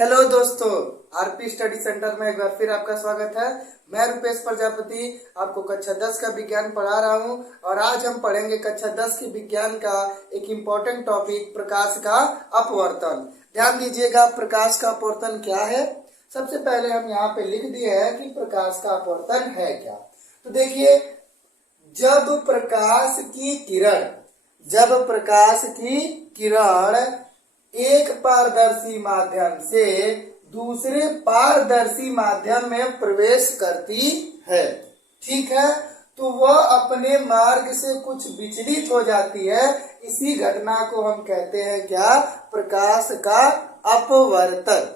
Hello दोस्तों, RP study centre में एक बार फिर आपका स्वागत है। मैं रुपेश प्रजापति आपको कक्षा 10 का विज्ञान पढ़ा रहा हूं और आज हम पढ़ेंगे कक्षा 10 के विज्ञान का एक इम्पोर्टेंट टॉपिक प्रकाश का अपवर्तन। ध्यान दीजिएगा, प्रकाश का अपवर्तन क्या है। सबसे पहले हम यहाँ पे लिख दिए हैं कि प्रकाश का अपवर्तन है क्या। तो देखिए, जब प्रकाश की किरण एक पारदर्शी माध्यम से दूसरे पारदर्शी माध्यम में प्रवेश करती है, ठीक है, तो वह अपने मार्ग से कुछ विचलित हो जाती है। इसी घटना को हम कहते हैं क्या? प्रकाश का अपवर्तन।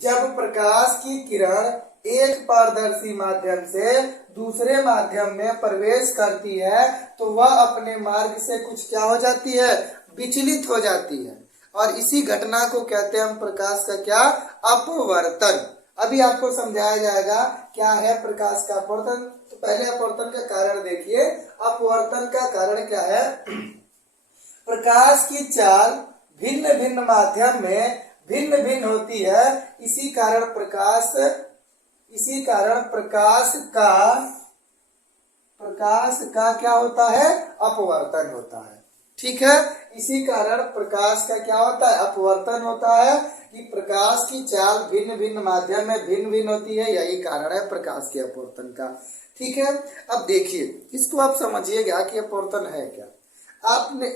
जब प्रकाश की किरण एक पारदर्शी माध्यम से दूसरे माध्यम में प्रवेश करती है तो वह अपने मार्ग से कुछ क्या हो जाती है? विचलित हो जाती है, और इसी घटना को कहते हैं हम प्रकाश का क्या? अपवर्तन। अभी आपको समझाया जाएगा क्या है प्रकाश का अपवर्तन। तो पहले अपवर्तन का कारण देखिए। अपवर्तन का कारण क्या है? प्रकाश की चाल भिन्न भिन्न माध्यम में भिन्न भिन्न होती है। इसी कारण प्रकाश का क्या होता है? अपवर्तन होता है, ठीक है। इसी कारण प्रकाश का क्या होता है? अपवर्तन होता है कि प्रकाश की चाल भिन्न भिन्न माध्यम में भिन्न भिन्न होती है। यही कारण है प्रकाश के अपवर्तन का, ठीक है। अब देखिए, इसको आप समझिएगा कि अपवर्तन है क्या।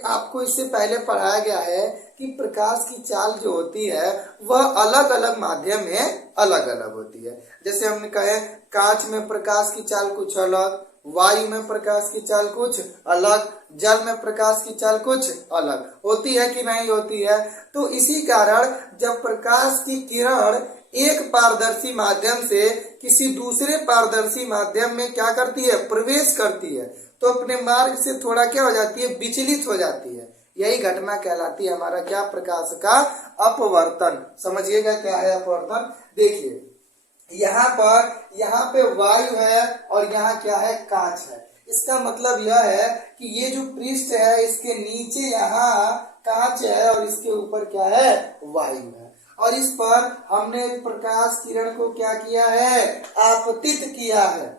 आपको इससे पहले पढ़ाया गया है कि प्रकाश की चाल जो होती है वह अलग अलग माध्यम में अलग अलग होती है। जैसे हमने कहे, कांच में प्रकाश की चाल कुछ अलग, वायु में प्रकाश की चाल कुछ अलग, जल में प्रकाश की चाल कुछ अलग होती है कि नहीं होती है। तो इसी कारण जब प्रकाश की किरण एक पारदर्शी माध्यम से किसी दूसरे पारदर्शी माध्यम में क्या करती है? प्रवेश करती है, तो अपने मार्ग से थोड़ा क्या हो जाती है? विचलित हो जाती है। यही घटना कहलाती है हमारा क्या? प्रकाश का अपवर्तन। समझिएगा क्या है अपवर्तन। देखिए, यहाँ पे वायु है और यहाँ क्या है? कांच है। इसका मतलब यह है कि ये जो पृष्ठ है इसके नीचे यहाँ कांच है और इसके ऊपर क्या है? वायु है। और इस पर हमने प्रकाश किरण को क्या किया है? आपतित किया है।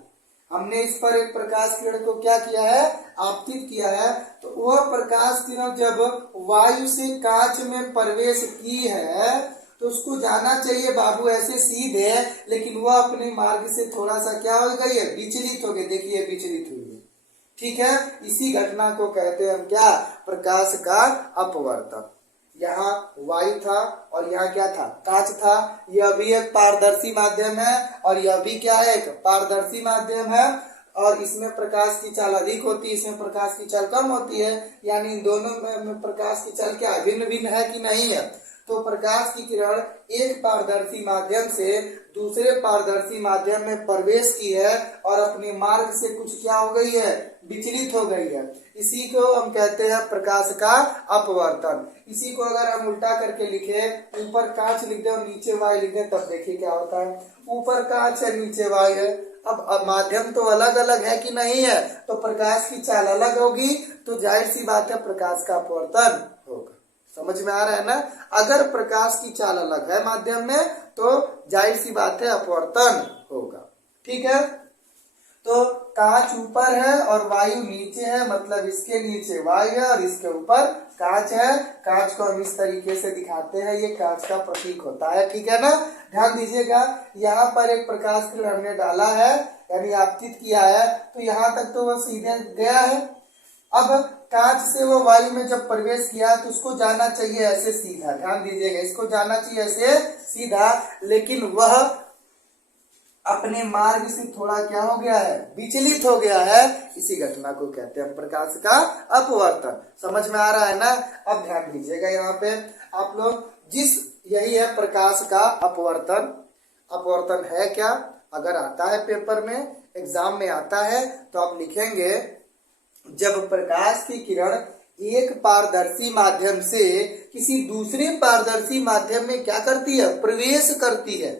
हमने इस पर एक प्रकाश किरण को क्या किया है? आपतित किया है। तो वह प्रकाश किरण जब वायु से कांच में प्रवेश की है तो उसको जाना चाहिए बाबू ऐसे सीधे, लेकिन वह अपने मार्ग से थोड़ा सा क्या हो गई है? विचलित हो गई। देखिए, विचलित हुई है, ठीक है। इसी घटना को कहते हैं हम क्या? प्रकाश का अपवर्तन। यहाँ वायु था और यहाँ क्या था? कांच था। यह भी एक पारदर्शी माध्यम है और यह भी क्या है? एक पारदर्शी माध्यम है। और इसमें प्रकाश की चाल अधिक होती है, इसमें प्रकाश की चाल कम होती है। यानी इन दोनों में प्रकाश की चाल क्या भिन्न भिन्न है कि नहीं है। तो प्रकाश की किरण एक पारदर्शी माध्यम से दूसरे पारदर्शी माध्यम में प्रवेश की है और अपने मार्ग से कुछ क्या हो गई है? विचलित हो गई है। इसी को हम कहते हैं प्रकाश का अपवर्तन। इसी को अगर हम उल्टा करके लिखे, ऊपर कांच लिख दे और नीचे वायु लिख दे, तब देखिए क्या होता है। ऊपर कांच है, नीचे वायु है। अब माध्यम तो अलग अलग है कि नहीं है, तो प्रकाश की चाल अलग होगी, तो जाहिर सी बात है प्रकाश का अपवर्तन होगा। समझ में आ रहा है ना। अगर प्रकाश की चाल अलग है माध्यम में तो जाहिर सी बात है अपवर्तन होगा, ठीक है। तो कांच ऊपर है और वायु नीचे है, मतलब इसके नीचे वायु है और इसके ऊपर कांच है। कांच को हम इस तरीके से दिखाते हैं, ये कांच का प्रतीक होता है, ठीक है ना। ध्यान दीजिएगा, यहाँ पर एक प्रकाश किरण हमने डाला है, यानी आपतित किया है, तो यहाँ तक तो वह सीधे गया है। अब कांच से वो वायु में जब प्रवेश किया तो उसको जाना चाहिए ऐसे सीधा। ध्यान दीजिएगा, इसको जाना चाहिए ऐसे सीधा, लेकिन वह अपने मार्ग से थोड़ा क्या हो गया है? विचलित हो गया है। इसी घटना को कहते हैं प्रकाश का अपवर्तन। समझ में आ रहा है ना। अब ध्यान दीजिएगा, यहाँ पे आप लोग यही है प्रकाश का अपवर्तन। अपवर्तन है क्या? अगर आता है पेपर में, एग्जाम में आता है, तो आप लिखेंगे, जब प्रकाश की किरण एक पारदर्शी माध्यम से किसी दूसरे पारदर्शी माध्यम में क्या करती है? प्रवेश करती है।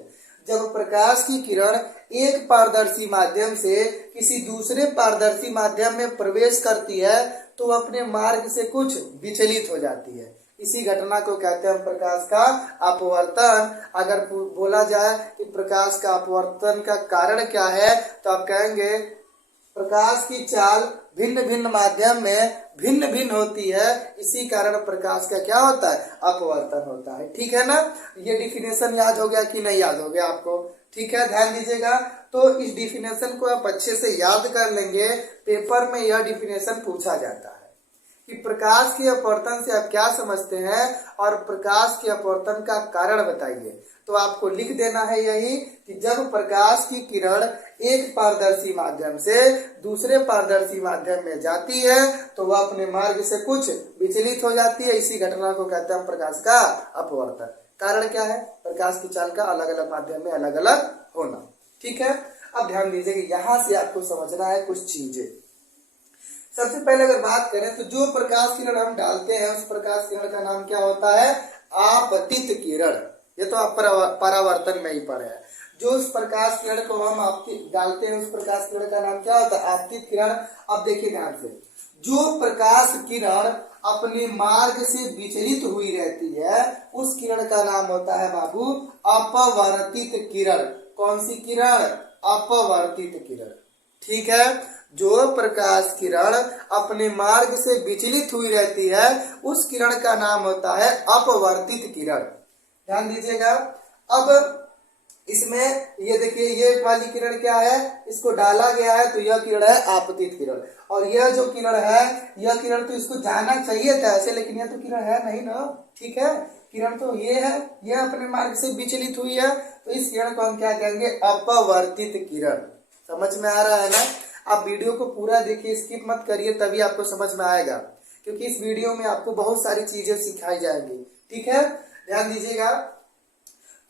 जब प्रकाश की किरण एक पारदर्शी माध्यम से किसी दूसरे पारदर्शी माध्यम में प्रवेश करती है तो अपने मार्ग से कुछ विचलित हो जाती है। इसी घटना को कहते हैं हम प्रकाश का अपवर्तन। अगर बोला जाए कि प्रकाश का अपवर्तन का कारण क्या है, तो आप कहेंगे प्रकाश की चाल भिन्न भिन्न माध्यम में भिन्न भिन्न होती है, इसी कारण प्रकाश का क्या होता है, अपवर्तन होता है। ठीक है ना, ये डिफिनेशन याद हो गया कि नहीं याद हो गया आपको? ठीक है, ध्यान दीजिएगा। तो इस डिफिनेशन को आप अच्छे से याद कर लेंगे, पेपर में यह डिफिनेशन पूछा जाता है कि प्रकाश के अपवर्तन से आप क्या समझते हैं और प्रकाश के अपवर्तन का कारण बताइए। तो आपको लिख देना है यही कि जब प्रकाश की किरण एक पारदर्शी माध्यम से दूसरे पारदर्शी माध्यम में जाती है तो वह अपने मार्ग से कुछ विचलित हो जाती है, इसी घटना को कहते हैं प्रकाश का अपवर्तन। कारण क्या है? प्रकाश की चाल का अलग अलग माध्यम में अलग अलग होना। ठीक है, अब ध्यान दीजिए कि यहाँ से आपको समझना है कुछ चीजें। सबसे पहले अगर बात करें तो जो प्रकाश किरण हम डालते हैं उस प्रकाश किरण का नाम क्या होता है? आपतित किरण। ये तो आप परावर्तन में ही पढ़े हैं। जो उस प्रकाश किरण को हम डालते हैं उस प्रकाश किरण का नाम क्या होता है? आपतित किरण। अब देखिए ध्यान से, जो प्रकाश किरण अपने मार्ग से विचलित हुई रहती है उस किरण का नाम होता है बाबू अपवर्तित किरण। कौन सी किरण? अपवर्तित किरण। ठीक है, जो प्रकाश किरण अपने मार्ग से विचलित हुई रहती है उस किरण का नाम होता है अपवर्तित किरण। ध्यान दीजिएगा। अब इसमें ये देखिए, ये वाली किरण क्या है? इसको डाला गया है तो यह किरण है आपतित किरण। और यह जो किरण है, यह किरण तो इसको जाना चाहिए था ऐसे, लेकिन यह तो किरण है नहीं ना। ठीक है, किरण तो ये है, यह अपने मार्ग से विचलित हुई है, तो इस किरण को हम क्या कहेंगे? अपवर्तित किरण। समझ में आ रहा है ना? आप वीडियो को पूरा देखिए, स्किप मत करिए, तभी आपको समझ में आएगा, क्योंकि इस वीडियो में आपको बहुत सारी चीजें सिखाई जाएंगी। ठीक है, ध्यान दीजिएगा।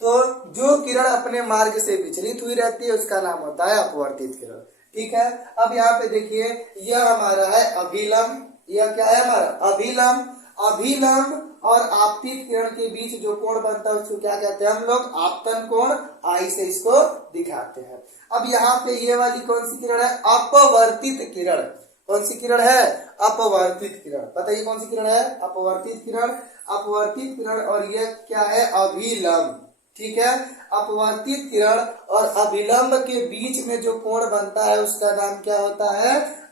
तो जो किरण अपने मार्ग से विचलित हुई रहती है उसका नाम होता है अपवर्तित किरण। ठीक है, अब यहाँ पे देखिए, यह हमारा है अभिलंब। यह क्या है हमारा? अभिलंब। अभिलंब और आपतित किरण के बीच जो कोण बनता है उसको क्या कहते हैं हम लोग? आपतन कोण। आई से इसको दिखाते हैं। अब यहाँ पे ये वाली कौन सी किरण है? अपवर्तित किरण। कौन सी किरण है? अपवर्तित किरण। बताइए कौन सी किरण है? अपवर्तित किरण। अपवर्तित किरण। और यह क्या है? अभिलंब। ठीक है, अपवर्तित किरण और अभिलंब के बीच में जो कोण बनता है उसका नाम क्या होता है?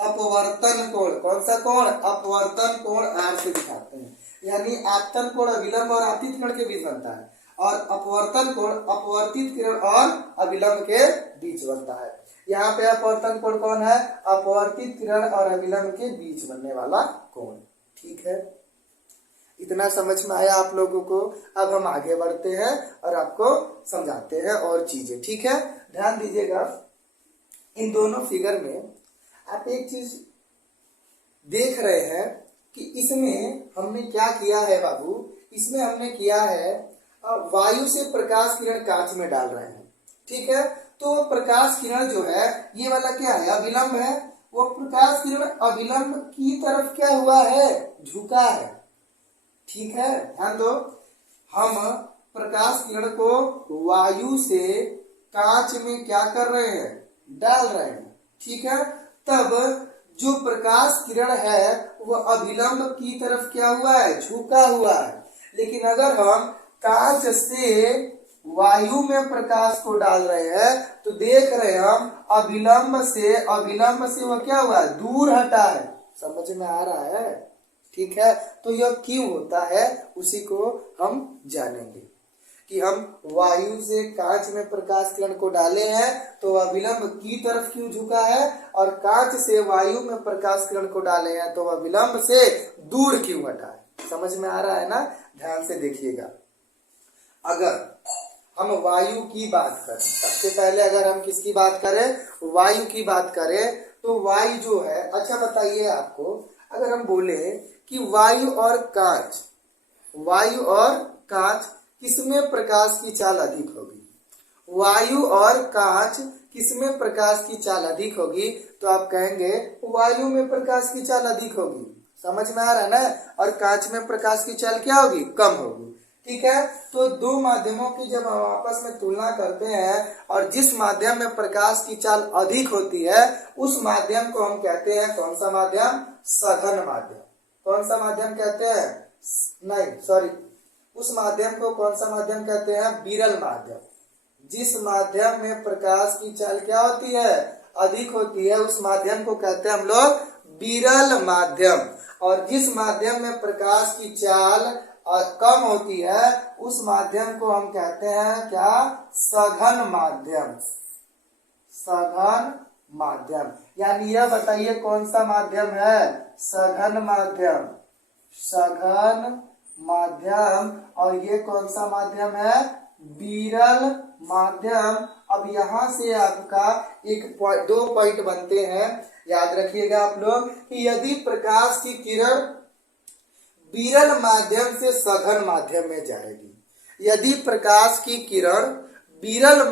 अपवर्तन कोण। कौन सा कोण? अपवर्तन कोण। आर से दिखाते हैं, यानी आपतन कोण अभिलंब और आपतित किरण के बीच बनता है, और अपवर्तन कोण अपवर्तित किरण और अभिलंब के बीच बनता है। यहाँ पे अपवर्तन कोण कौन है? अपवर्तित किरण और अभिलंब के बीच बनने वाला कोण। ठीक है, इतना समझ में आया आप लोगों को? अब हम आगे बढ़ते हैं और आपको समझाते हैं और चीजें। ठीक है, ध्यान दीजिएगा। इन दोनों फिगर में आप एक चीज देख रहे हैं कि इसमें हमने क्या किया है बाबू? इसमें हमने किया है वायु से प्रकाश किरण कांच में डाल रहे हैं। ठीक है, तो प्रकाश किरण जो है ये वाला क्या है? अभिलंब है। वो प्रकाश किरण अभिलंब की तरफ क्या हुआ है? झुका है। ठीक है, ध्यान दो। हम प्रकाश किरण को वायु से कांच में क्या कर रहे हैं? डाल रहे हैं। ठीक है, तब जो प्रकाश किरण है वह अभिलंब की तरफ क्या हुआ है? झुका हुआ है। लेकिन अगर हम कांच से वायु में प्रकाश को डाल रहे हैं तो देख रहे हैं हम अभिलंब से वह क्या हुआ है? दूर हटा है। समझ में आ रहा है? ठीक है, तो यह क्यों होता है उसी को हम जानेंगे कि हम वायु से कांच में प्रकाश किरण को डाले हैं तो अभिलंब की तरफ क्यों झुका है, और कांच से वायु में प्रकाश किरण को डाले हैं तो अभिलंब से दूर क्यों हटा है। समझ में आ रहा है ना? ध्यान से देखिएगा। अगर हम वायु की बात करें, सबसे पहले अगर हम किसकी बात करें? वायु की बात करें, तो वायु जो है, अच्छा बताइए आपको, अगर हम बोले कि वायु और कांच किसमें प्रकाश की चाल अधिक होगी? वायु और कांच किसमें प्रकाश की चाल अधिक होगी? तो आप कहेंगे वायु में प्रकाश की चाल अधिक होगी। समझ में आ रहा है ना? और कांच में प्रकाश की चाल क्या होगी? कम होगी। ठीक है, तो दो माध्यमों की जब हम आपस में तुलना करते हैं और जिस माध्यम में प्रकाश की चाल अधिक होती है उस माध्यम को हम कहते हैं कौन सा माध्यम? सघन माध्यम। कौन सा माध्यम कहते हैं? नहीं सॉरी, उस माध्यम को कौन सा माध्यम कहते हैं? विरल माध्यम। जिस माध्यम में प्रकाश की चाल क्या होती है? अधिक होती है, उस माध्यम को कहते हैं हम लोग विरल माध्यम। और जिस माध्यम में प्रकाश की चाल कम होती है उस माध्यम को हम कहते हैं क्या? सघन माध्यम। सघन माध्यम। यानी यह बताइए कौन सा माध्यम है? सघन माध्यम। सघन माध्यम। और ये कौन सा माध्यम है? विरल माध्यम। अब यहां से आपका दो पॉइंट बनते हैं, याद रखिएगा आप लोग कि यदि प्रकाश की किरण विरल माध्यम से सघन माध्यम में जाएगी, यदि प्रकाश की किरण विरल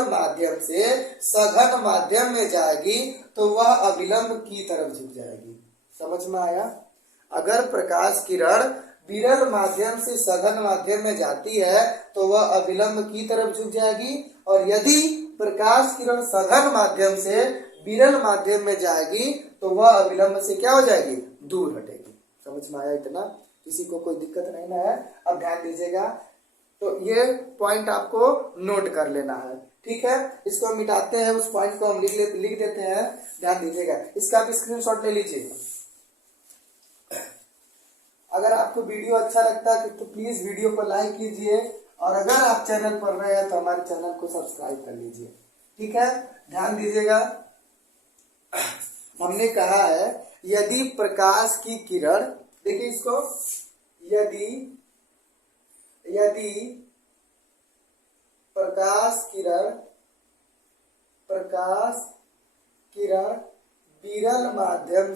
माध्यम से सघन माध्यम में जाएगी तो वह अविलंब की तरफ झुक जाएगी। समझ में आया? अगर प्रकाश किरण विरल माध्यम से सघन माध्यम में जाती है तो वह अविलंब की तरफ झुक जाएगी, और यदि प्रकाश किरण सघन माध्यम से विरल माध्यम में जाएगी तो वह अविलंब से क्या हो जाएगी? दूर हटेगी। समझ में आया इतना? किसी को कोई दिक्कत नहीं ना है? अब ध्यान दीजिएगा, तो ये पॉइंट आपको नोट कर लेना है, ठीक है? इसको हम मिटाते हैं, उस पॉइंट को हम लिख देते हैं। ध्यान दीजिएगा, इसका आप स्क्रीनशॉट ले लीजिए। अगर आपको वीडियो अच्छा लगता है तो प्लीज वीडियो को लाइक कीजिए, और अगर आप चैनल पर नए हैं तो हमारे चैनल को सब्सक्राइब कर लीजिए, ठीक है? ध्यान दीजिएगा, हमने कहा है यदि प्रकाश की किरण, देखिए इसको, यदि प्रकाश किरण विरल माध्यम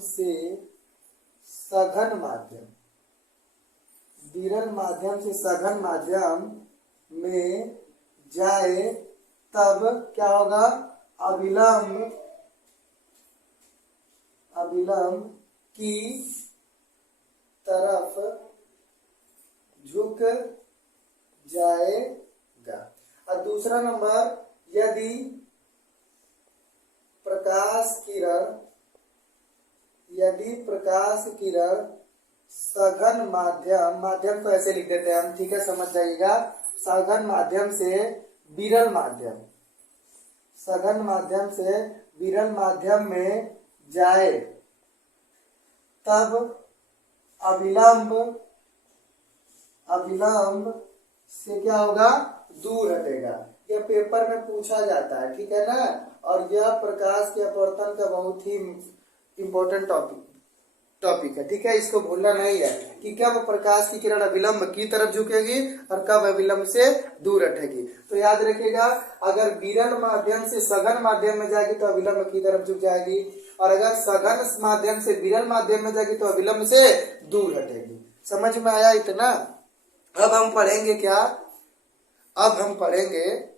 से सघन माध्यम, विरल माध्यम से सघन माध्यम में जाए तब क्या होगा? अविलंब की तरफ झुक जाएगा। और दूसरा नंबर, यदि प्रकाश किरण सघन माध्यम तो ऐसे लिख देते हैं हम, ठीक है? समझ जाइएगा, सघन माध्यम से विरल माध्यम, सघन माध्यम से विरल माध्यम में जाए तब अविलंब से क्या होगा? दूर हटेगा। यह पेपर में पूछा जाता है, ठीक है ना? और यह प्रकाश के अपवर्तन का बहुत ही इंपॉर्टेंट टॉपिक है, ठीक है? इसको भूलना नहीं है कि कब प्रकाश की किरण अविलंब की तरफ झुकेगी और कब अविलंब से दूर हटेगी। तो याद रखिएगा, अगर विरल माध्यम से सघन माध्यम में जाएगी तो अविलंब की तरफ झुक जाएगी, और अगर सघन माध्यम से विरल माध्यम में जाएगी तो अविलंब से दूर हटेगी। समझ में आया इतना? अब हम पढ़ेंगे क्या? अब हम पढ़ेंगे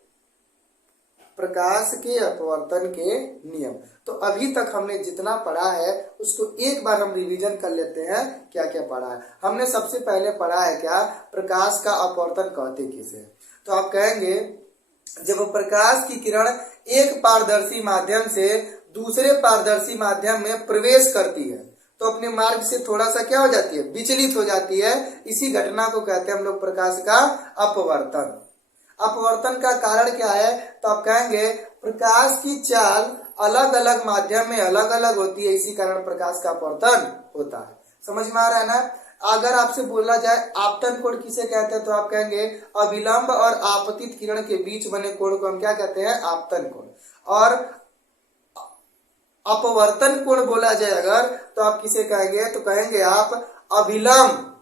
प्रकाश के अपवर्तन के नियम। तो अभी तक हमने जितना पढ़ा है उसको एक बार हम रिवीजन कर लेते हैं, क्या क्या पढ़ा है। हमने सबसे पहले पढ़ा है क्या? प्रकाश का अपवर्तन कहते किसे? तो आप कहेंगे जब प्रकाश की किरण एक पारदर्शी माध्यम से दूसरे पारदर्शी माध्यम में प्रवेश करती है तो अपने मार्ग से थोड़ा सा क्या हो जाती है? विचलित हो जाती है। इसी घटना को कहते हैं हम लोग प्रकाश का अपवर्तन। अपवर्तन का कारण क्या है? तो आप कहेंगे प्रकाश की चाल अलग अलग माध्यम में अलग अलग होती है, इसी कारण प्रकाश का अपवर्तन होता है। समझ में आ रहा है ना? अगर आपसे बोला जाए आपतन कोण किसे कहते हैं तो आप कहेंगे अविलंब और आपतित किरण के बीच बने कोण को हम क्या कहते हैं? आपतन कोण। और अपवर्तन कोण बोला जाए अगर तो आप किसे कहेंगे? तो कहेंगे आप अभिलंब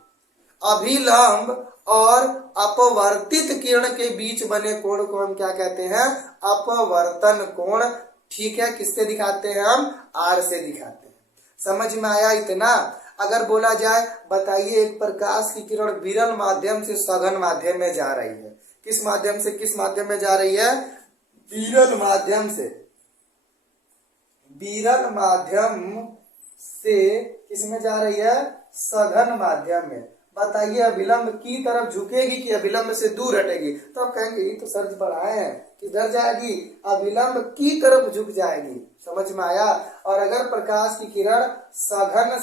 और अपवर्तित किरण के बीच बने कोण को हम क्या कहते हैं? अपवर्तन कोण। ठीक है, किससे दिखाते हैं हम? आर से दिखाते हैं। समझ में आया इतना? अगर बोला जाए बताइए एक प्रकाश की किरण विरल माध्यम से सघन माध्यम में जा रही है, किस माध्यम से किस माध्यम में जा रही है? विरल माध्यम से। विरल माध्यम से किस में जा रही है? सघन माध्यम में। बताइए अभिलंब की तरफ झुकेगी कि अभिलंब से दूर हटेगी? तो आप कहेंगे ये तो सर पढ़ाए हैं, किधर जाएगी? अभिलंब की तरफ झुक जाएगी। समझ में आया? और अगर प्रकाश की किरण सघन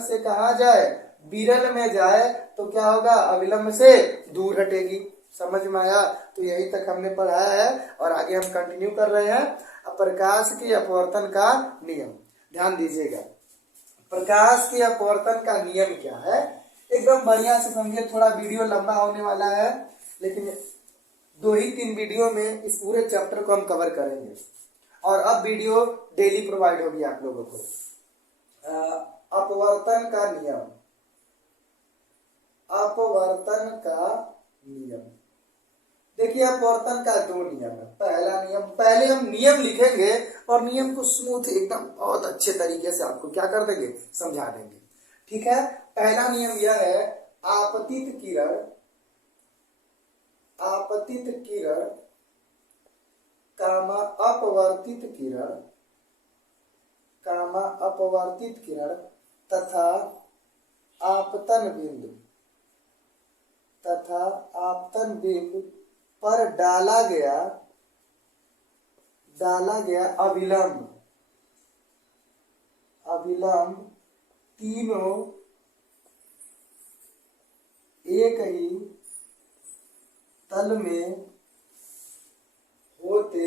से कहा जाए, विरल में जाए, तो क्या होगा? अभिलंब से दूर हटेगी। समझ में आया? तो यही तक हमने पढ़ाया है और आगे हम कंटिन्यू कर रहे हैं। प्रकाश के अपवर्तन का नियम ध्यान दीजिएगा। प्रकाश के अपवर्तन का नियम क्या है, एकदम बढ़िया से समझिए। थोड़ा वीडियो लंबा होने वाला है, लेकिन 2 ही 3 वीडियो में इस पूरे चैप्टर को हम कवर करेंगे। और अब वीडियो डेली प्रोवाइड होगी आप लोगों को। अपवर्तन का नियम, अपवर्तन का नियम। देखिए अपवर्तन का 2 नियम है। पहला नियम, पहले हम नियम लिखेंगे और नियम को स्मूथ एकदम बहुत अच्छे तरीके से आपको क्या कर देंगे? समझा देंगे। ठीक है? पहला नियम यह है, आपतित किरण कामा अपवर्तित किरण तथा आपतन बिंदु पर डाला गया अभिलंब तीनों एक ही तल में होते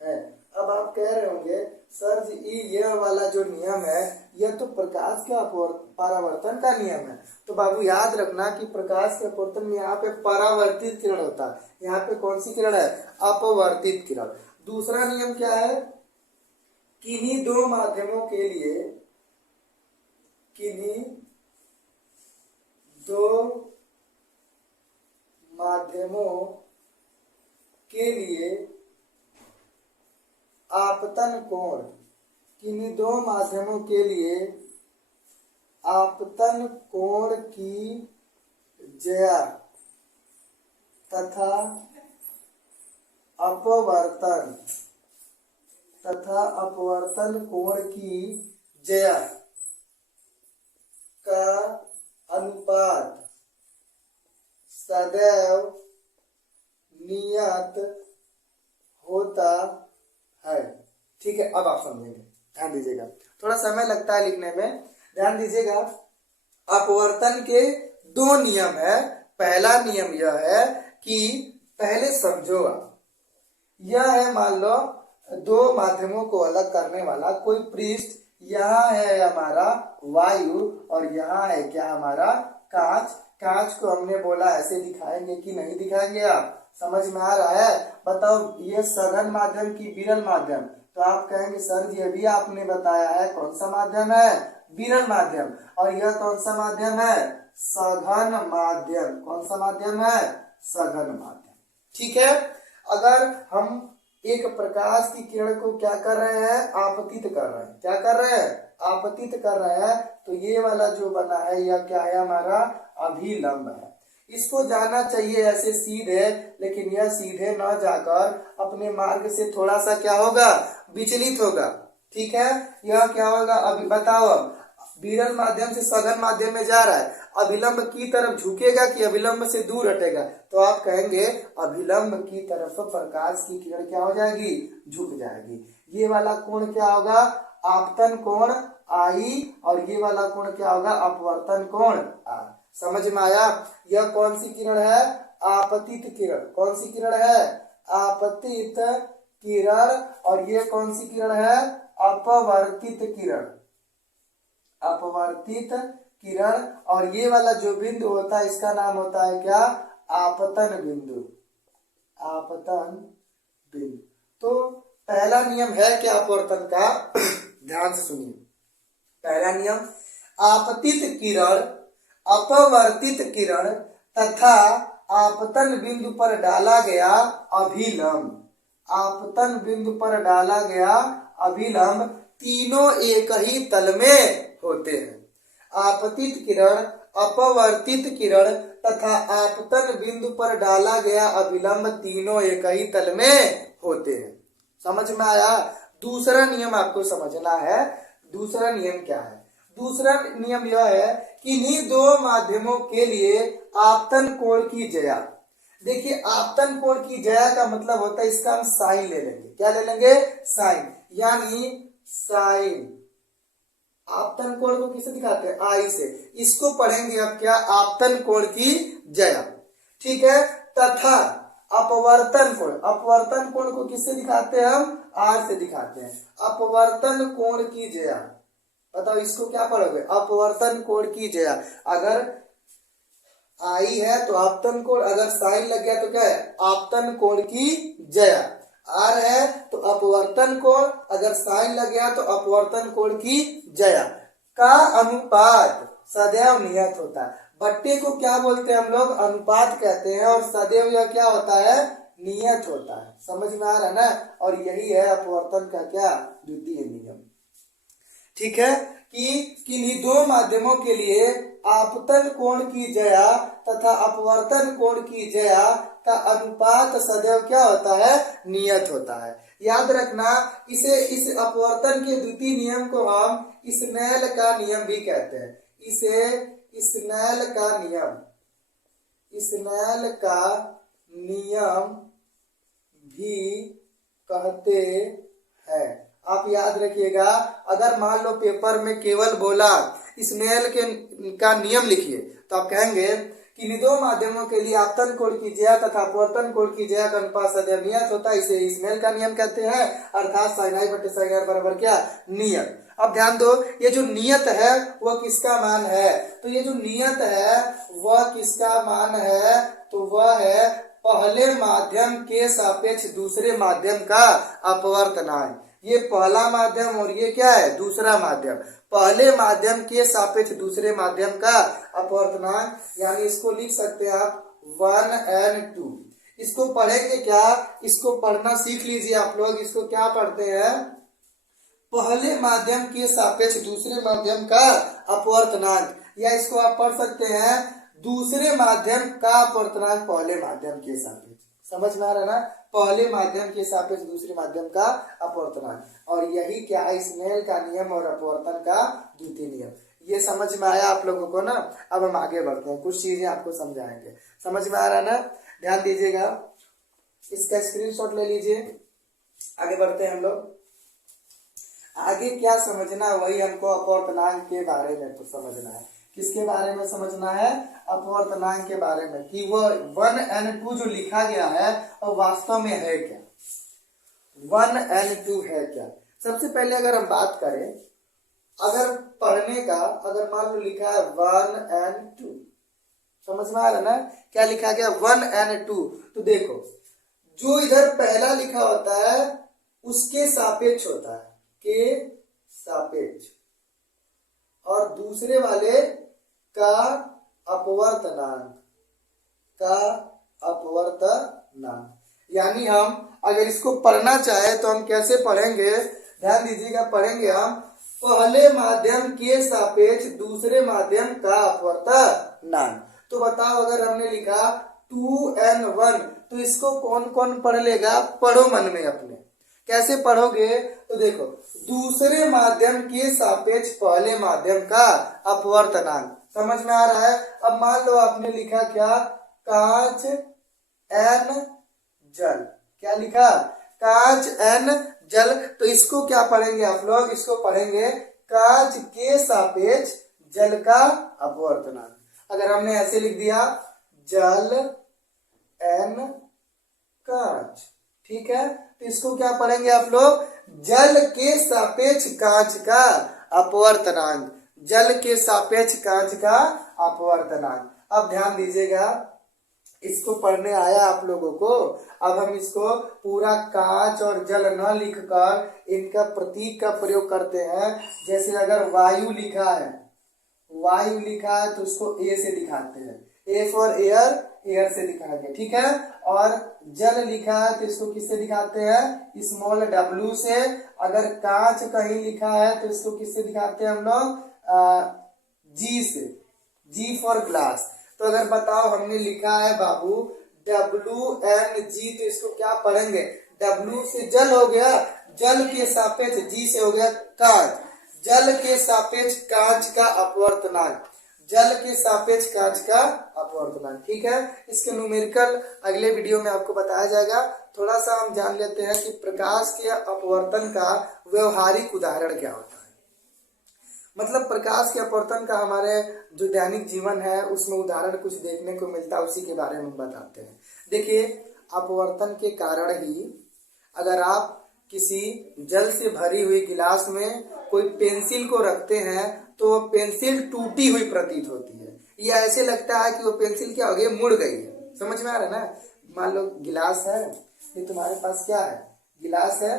हैं। अब आप कह रहे होंगे सर जी यह वाला जो नियम है यह तो प्रकाश के परावर्तन का नियम है। तो बाबू याद रखना कि प्रकाश के अपवर्तन में यहाँ पे परावर्तित किरण होता है, यहाँ पे कौन सी किरण है? अपवर्तित किरण। दूसरा नियम क्या है? किन्हीं दो माध्यमों के लिए आपतन कोण, किन्हीं 2 माध्यमों के लिए आपतन कोण की ज्या तथा अपवर्तन कोण की ज्या का अनुपात सदैव नियत होता है। ठीक है? अब आप समझेंगे, ध्यान दीजिएगा। थोड़ा समय लगता है लिखने में, ध्यान दीजिएगा। अपवर्तन के 2 नियम है। पहला नियम यह है कि पहले समझो आप, यह है मान लो 2 माध्यमों को अलग करने वाला कोई पृष्ठ, यहाँ है हमारा वायु और यहाँ है क्या? हमारा कांच। कांच को हमने बोला ऐसे दिखाएंगे कि नहीं दिखाएंगे? आप समझ में आ रहा है? बताओ ये सघन माध्यम की विरल माध्यम? तो आप कहेंगे सर जी अभी आपने बताया है कौन सा माध्यम है? विरल माध्यम। और यह कौन सा माध्यम है? सघन माध्यम। कौन सा माध्यम है? सघन माध्यम। ठीक है? अगर हम एक प्रकाश की किरण को क्या कर रहे हैं? आपतित कर रहे हैं। क्या कर रहे हैं? आपतित कर रहे हैं। तो ये वाला जो बना है यह क्या है? हमारा अभिलंब है। इसको जाना चाहिए ऐसे सीधे, लेकिन यह सीधे न जाकर अपने मार्ग से थोड़ा सा क्या होगा? विचलित होगा। ठीक है? यह क्या होगा? अभी बताओ, विरल माध्यम से सघन माध्यम में जा रहा है, अभिलंब की तरफ झुकेगा कि अभिलंब से दूर हटेगा? तो आप कहेंगे अभिलंब की तरफ प्रकाश की किरण क्या हो जाएगी? झुक जाएगी। ये वाला कोण क्या होगा? आपतन कोण आई और ये वाला कोण क्या होगा? अपवर्तन कोण आ। समझ में आया? यह कौन सी किरण है? आपतित किरण। कौन सी किरण है? आपतित किरण। और ये कौन सी किरण है? अपवर्तित किरण। अपवर्तित किरण। और ये वाला जो बिंदु होता है इसका नाम होता है क्या? आपतन बिंदु। आपतन बिंदु। तो पहला नियम है क्या अपवर्तन का? ध्यान से सुनिए। पहला नियम, आपतित किरण अपवर्तित किरण तथा आपतन बिंदु पर डाला गया अभिलंब, आपतन बिंदु पर डाला गया अभिलंब तीनों एक ही तल में होते हैं। आपतित किरण, अपवर्तित किरण तथा आपतन बिंदु पर डाला गया अभिलंब तीनों एक ही तल में होते हैं। समझ में आया? दूसरा नियम आपको समझना है। दूसरा नियम क्या है? दूसरा नियम यह है कि इन्हीं दो माध्यमों के लिए आपतन कोण की ज्या। देखिए आपतन कोण की ज्या का मतलब होता है, इसका हम साइन ले लेंगे। क्या ले लेंगे? साइन। यानी साइन आपतन कोण को किससे दिखाते हैं? आई से। इसको पढ़ेंगे अब क्या? आपतन कोण की ज्या। ठीक है। तथा अपवर्तन कोण, अपवर्तन कोण को किससे दिखाते हैं हम? आर से दिखाते हैं। अपवर्तन कोण की ज्या, बताओ इसको क्या पढ़ोगे? अपवर्तन कोण की ज्या। अगर आई है तो आपतन कोण, अगर साइन लग गया तो क्या है? आपतन कोण की ज्या। आर है तो अपवर्तन कोण, अगर साइन लग गया तो अपवर्तन कोण की ज्या का अनुपात सदैव नियत होता है। बट्टे को क्या बोलते हैं हम लोग? अनुपात कहते हैं। और सदैव यह क्या होता है? नियत होता है। समझ में आ रहा है ना? और यही है अपवर्तन का क्या? द्वितीय नियम। ठीक है कि किन्हीं दो माध्यमों के लिए आपतन कोण की ज्या तथा अपवर्तन कोण की ज्या का अनुपात सदैव क्या होता है? नियत होता है। याद रखना, इस अपवर्तन के द्वितीय नियम को हम स्नेल का नियम भी कहते हैं। इसे स्नेल का नियम, स्नेल का नियम भी कहते हैं। आप याद रखिएगा, अगर मान लो पेपर में केवल बोला स्नेल का नियम लिखिए तो आप कहेंगे कि दो माध्यमों के लिए आपतन कोण की ज्या तथा अपवर्तन कोण की ज्या का अनुपात सदैव नियत होता है, इसे स्नेल का नियम कहते हैं। अर्थात sin i बटे sin r बराबर क्या? नियत। अब ध्यान दो, ये जो नियत है वह किसका मान है? तो ये जो नियत है वह किसका मान है? तो वह है पहले माध्यम के सापेक्ष दूसरे माध्यम का अपवर्तनांक। ये पहला माध्यम और ये क्या है? दूसरा माध्यम। पहले माध्यम के सापेक्ष दूसरे माध्यम का अपवर्तनांक, यानी इसको लिख सकते हैं आप 1n2। इसको पढ़ेंगे क्या? इसको पढ़ना सीख लीजिए आप लोग। इसको क्या पढ़ते हैं? पहले माध्यम के सापेक्ष दूसरे माध्यम का अपवर्तनांक, या इसको आप पढ़ सकते हैं दूसरे माध्यम का अपवर्तनांक पहले माध्यम के सापेक्ष। समझ में आ रहा है ना? पहले माध्यम के सापेक्ष दूसरे माध्यम का अपवर्तनांक। और यही क्या है? स्नेल का नियम और अपवर्तन का द्वितीय नियम। ये समझ में आया आप लोगों को ना? अब हम आगे बढ़ते हैं, कुछ चीजें आपको समझाएंगे। समझ में आ रहा है ना? ध्यान दीजिएगा, इसका स्क्रीनशॉट ले लीजिए। आगे बढ़ते हैं हम लोग। आगे क्या समझना है? वही हमको अपवर्तनांक के बारे में तो समझना है। किसके बारे में समझना है? अपवर्तनांक के बारे में, कि वो 1n2 जो लिखा गया है और वास्तव में है क्या? 1n2 है क्या? सबसे पहले अगर हम बात करें, अगर पढ़ने का, अगर मान लो लिखा है 1n2, समझ में आ रहा है ना? क्या लिखा गया? 1n2। तो देखो, जो इधर पहला लिखा होता है उसके सापेक्ष होता है, के सापेक्ष, और दूसरे वाले का अपवर्तनांक, का अपवर्तनांक। यानी हम अगर इसको पढ़ना चाहे तो हम कैसे पढ़ेंगे? ध्यान दीजिएगा, पढ़ेंगे हम पहले माध्यम के सापेक्ष दूसरे माध्यम का अपवर्तनांक। तो बताओ, अगर हमने लिखा 2n1 तो इसको कौन कौन पढ़ लेगा? पढ़ो मन में अपने। कैसे पढ़ोगे? तो देखो, दूसरे माध्यम के सापेक्ष पहले माध्यम का अपवर्तनांक। समझ में आ रहा है? अब मान लो आपने लिखा क्या? कांच n जल। क्या लिखा? कांच n जल। तो इसको क्या पढ़ेंगे आप लोग? इसको पढ़ेंगे कांच के सापेक्ष जल का अपवर्तनांक। अगर हमने ऐसे लिख दिया जल n कांच, ठीक है, तो इसको क्या पढ़ेंगे आप लोग? जल के सापेक्ष कांच का अपवर्तनांक, जल के सापेक्ष कांच का अपवर्तनांक। अब ध्यान दीजिएगा, इसको पढ़ने आया आप लोगों को। अब हम इसको पूरा कांच और जल न लिखकर इनका प्रतीक का प्रयोग करते हैं। जैसे अगर वायु लिखा है, वायु लिखा है तो उसको ए से दिखाते हैं, ए फॉर एयर, एयर से दिखाएंगे, ठीक है। और जल लिखा है तो इसको किससे दिखाते हैं? स्मॉल w से। अगर कांच कहीं लिखा है तो इसको किससे दिखाते हैं हम लोग? जी से, जी फॉर ग्लास। तो अगर बताओ हमने लिखा है बाबू WNG, तो इसको क्या पढ़ेंगे? W से जल हो गया, जल के सापेक्ष जी से हो गया कांच। जल के सापेक्ष कांच का अपवर्तनांक, जल के सापेक्ष कांच का अपवर्तनांक। ठीक है, इसके न्यूमेरिकल अगले वीडियो में आपको बताया जाएगा। थोड़ा सा हम जान लेते हैं कि प्रकाश के अपवर्तन का व्यवहारिक उदाहरण क्या होता है। मतलब प्रकाश के अपवर्तन का हमारे जो दैनिक जीवन है उसमें उदाहरण कुछ देखने को मिलता है, उसी के बारे में बताते हैं। देखिए, अपवर्तन के कारण ही अगर आप किसी जल से भरी हुई गिलास में कोई पेंसिल को रखते हैं तो वो पेंसिल टूटी हुई प्रतीत होती है, या ऐसे लगता है कि वो पेंसिल क्या हो गई, मुड़ गई है। समझ में आ रहा है ना। मान लो गिलास है, ये तुम्हारे पास क्या है, गिलास है,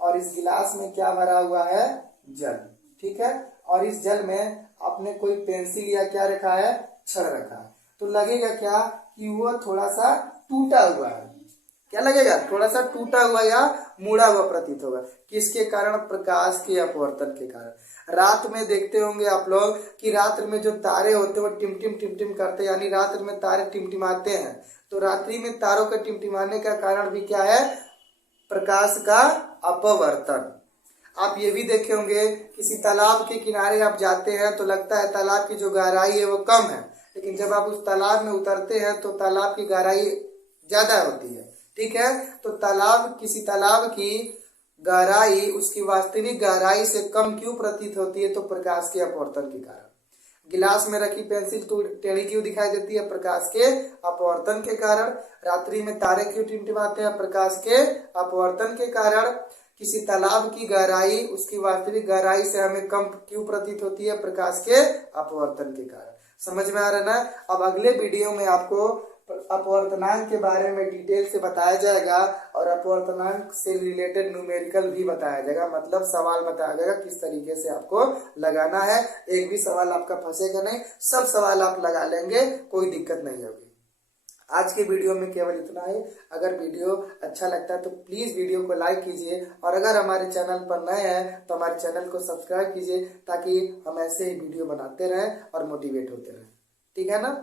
और इस गिलास में क्या भरा हुआ है, जल। ठीक है, और इस जल में आपने कोई पेंसिल या क्या रखा है, छड़ रखा है, तो लगेगा क्या कि वो थोड़ा सा टूटा हुआ है। क्या लगेगा, थोड़ा सा टूटा हुआ या मुड़ा हुआ प्रतीत होगा। किसके कारण, प्रकाश के अपवर्तन के कारण। रात में देखते होंगे आप लोग कि रात्र में जो तारे होते हैं वो टिमटिम करते हैं, यानी रात्र में तारे टिमटिमाते हैं। तो रात्रि में तारों के टिमटिमाने का कारण भी क्या है, प्रकाश का अपवर्तन। आप ये भी देखे होंगे किसी तालाब के किनारे आप जाते हैं तो लगता है तालाब की जो गहराई है वो कम है, लेकिन जब आप उस तालाब में उतरते हैं तो तालाब की गहराई ज्यादा होती है। ठीक है, तो किसी तालाब की गहराई उसकी वास्तविक गहराई से कम क्यों प्रतीत होती है, तो प्रकाश के अपवर्तन के कारण। गिलास में रखी पेंसिल तो टेढ़ी क्यों दिखाई देती है, प्रकाश के अपवर्तन के कारण। रात्रि में तारे क्यों टिमटिमाते हैं, प्रकाश के अपवर्तन के कारण। किसी तालाब की गहराई उसकी वास्तविक गहराई से हमें कम क्यों प्रतीत होती है, प्रकाश के अपवर्तन के कारण। समझ में आ रहा है ना। अब अगले वीडियो में आपको अपवर्तनांक के बारे में डिटेल से बताया जाएगा, और अपवर्तनांक से रिलेटेड न्यूमेरिकल भी बताया जाएगा, मतलब सवाल बताया जाएगा किस तरीके से आपको लगाना है। एक भी सवाल आपका फंसेगा नहीं, सब सवाल आप लगा लेंगे, कोई दिक्कत नहीं होगी। आज के वीडियो में केवल इतना ही। अगर वीडियो अच्छा लगता है तो प्लीज वीडियो को लाइक कीजिए, और अगर हमारे चैनल पर नए हैं तो हमारे चैनल को सब्सक्राइब कीजिए, ताकि हम ऐसे ही वीडियो बनाते रहें और मोटिवेट होते रहें। ठीक है ना।